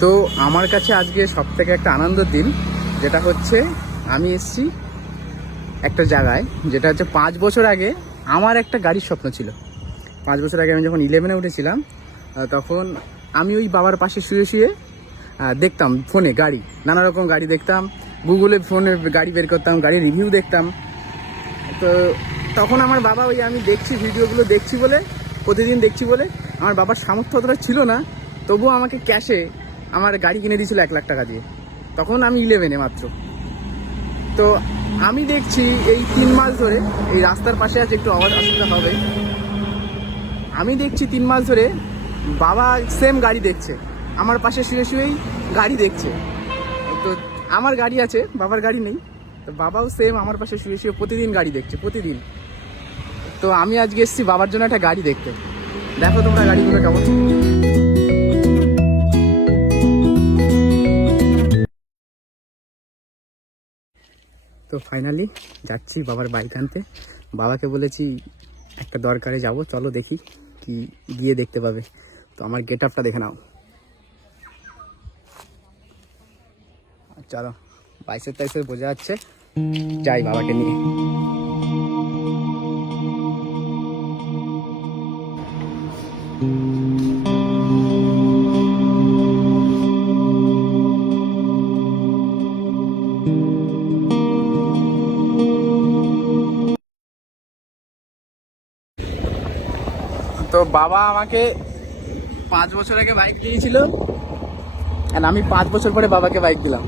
তো আমার কাছে আজকে সব থেকে একটা আনন্দের দিন, যেটা হচ্ছে আমি এসছি একটা জায়গায়, যেটা হচ্ছে 5 বছর আগে আমার একটা গাড়ির স্বপ্ন ছিল। 5 বছর আগে আমি যখন 11-এ উঠেছিলাম, তখন আমি ওই বাবার পাশে শুয়ে শুয়ে দেখতাম ফোনে গাড়ি, নানা রকম গাড়ি দেখতাম, গুগলে ফোনে গাড়ি বের করতাম, গাড়ির রিভিউ দেখতাম। তো তখন আমার বাবা ওই আমি দেখছি ভিডিওগুলো দেখছি বলে, প্রতিদিন দেখছি বলে আমার বাবার সামর্থ্য অতটা ছিল না, তবুও আমাকে ক্যাশে আমার গাড়ি কিনে দিয়েছিল 1 লাখ টাকা দিয়ে। তখন আমি 11-এ মাত্র। তো আমি দেখছি এই 3 মাস ধরে, এই রাস্তার পাশে আছে, একটু আওয়াজ আসতে হবে, আমি দেখছি 3 মাস ধরে বাবা সেম গাড়ি দেখছে, আমার পাশে শুয়ে শুয়েই গাড়ি দেখছে। তো আমার গাড়ি আছে, বাবার গাড়ি নেই, তো বাবাও সেম আমার পাশে শুয়ে শুয়ে প্রতিদিন গাড়ি দেখছে, প্রতিদিন। তো আমি আজকে এসেছি বাবার জন্য একটা গাড়ি দেখতে। দেখো তোমরা গাড়িগুলো কেমন। তো ফাইনালি যাচ্ছি বাবার বাইক আনতে। বাবাকে বলেছি একটা দরকারে যাব, চলো দেখি কি, গিয়ে দেখতে পাবে। তো আমার গেট আপটা দেখে নাও। চলো, 22-23 বোঝা যাচ্ছে, যাই বাবাকে নিয়ে। তো বাবা আমাকে 5 বছর আগে বাইক দিয়েছিল, আর আমি 5 বছর পরে বাবাকে বাইক দিলাম।